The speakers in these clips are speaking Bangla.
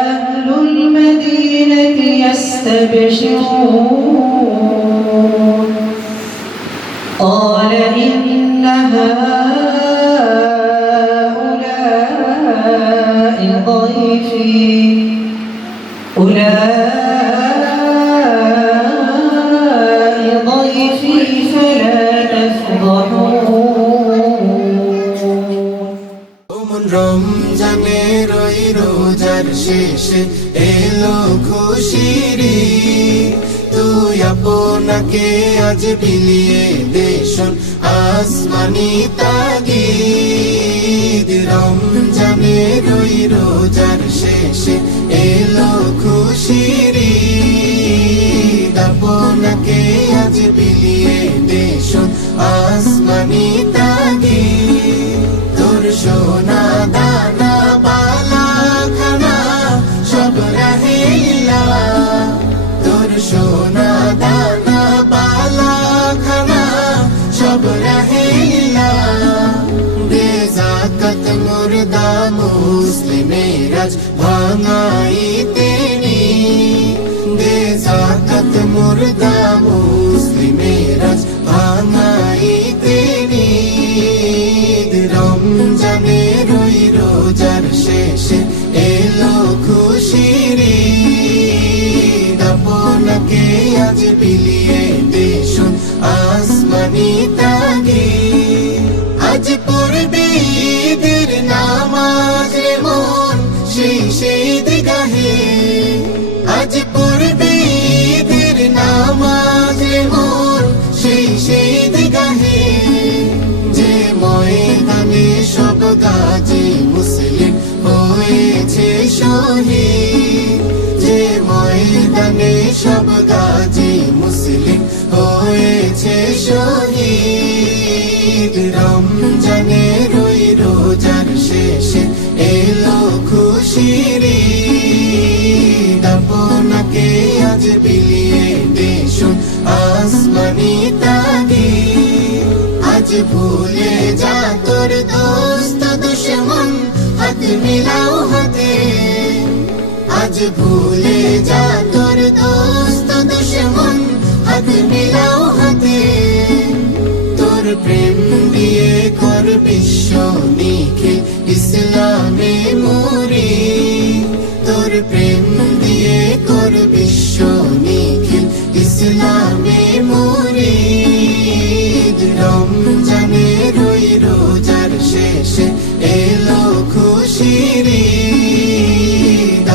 أهل المدينة يستبشرون قال إن هؤلاء ضيفي فلا تفضحون রমজানের ওই রোজার শেষে এলো খুশির তুই আপনাকে আজ বিলিয়ে দেশন আসমানি তাগিদ রমজানের ওই রোজার শেষে এলো খুশির আপনাকে আজ বিলিয়ে দেশন আসমানি তাগিদ তোর সোনা দানা বালা খানা সব রাহিলা তোর সোনা দানা বালা খানা সব রাহিলা দে যাকাত মুর্দা মুসলিমের আজ ভাঙাইতে নি দে যাকাত মুর্দা মুসলিমের আজ ভাঙাইতে নি রমজানের ওই রোজার শেষে এলো খুশির আপনাকে আজ বিলিয়ে দেশন আসমানি তাগিদ আজ পড়বে ঈদের নামাজ রে মন সেই ঈদগাহে আজ পড়বে ঈদের নামাজ রে মন সেই ঈদগাহে যে ময়দানে সব গাজী মুসলিম হয়েছে শহীদ যে ময়দানে সব গাজী মুসলিম হয়েছে শহীদ রমজানের ওই রোজার শেষে এলো খুশির আপনাকে আজ বিলিয়ে দেশন আসমানি তাগিদ আজ ভুলে যা তোর দোস্ত দুশমন হাত মিলাও হাতে আজ ভুলে যা তোর দোস্ত দুশমন হাত মিলাও হাতে তোর প্রেম দিয়ে কর বিশ্ব নিখিল ইসলামে মুরি তোর প্রেম দিয়ে কর বিশ্ব নিখিল ইসলামে মুরি রমজানের ওই রোজার শেষে এলো খুশির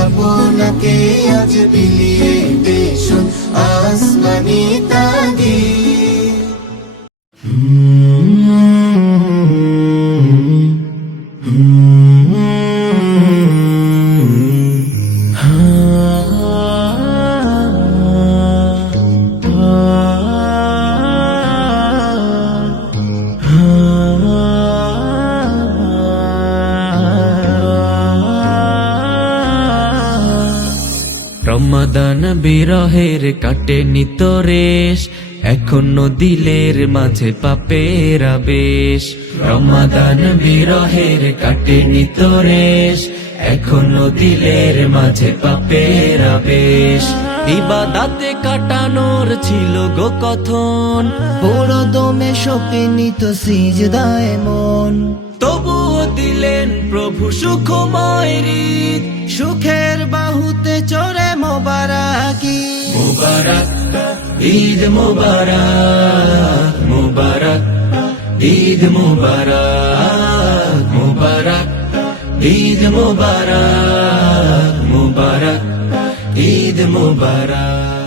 আপনাকে আজ বিলিয়ে দেশন আসমানি তাগিদ রমাদান বিরহের কাটে নিতরেশ এখনো দিলের মাঝে পাপের আবেশ রমাদান বিরহের কাটে নিতরেশ এখনো দিলের মাঝে পাপের আবেশ ইবাদাতে কাটানোর ছিল গো কথন পুরো দমে শোকে নিত সিজদায় মন তবুও দিলেন প্রভু সুখময় হৃদ সুখের বাহুতে চড়ে মোবারকি মুবারক ঈদ মুবারক মুবারক ঈদ মুবারক মুবারক ঈদ মুবারক মুবারক ঈদ মুবারক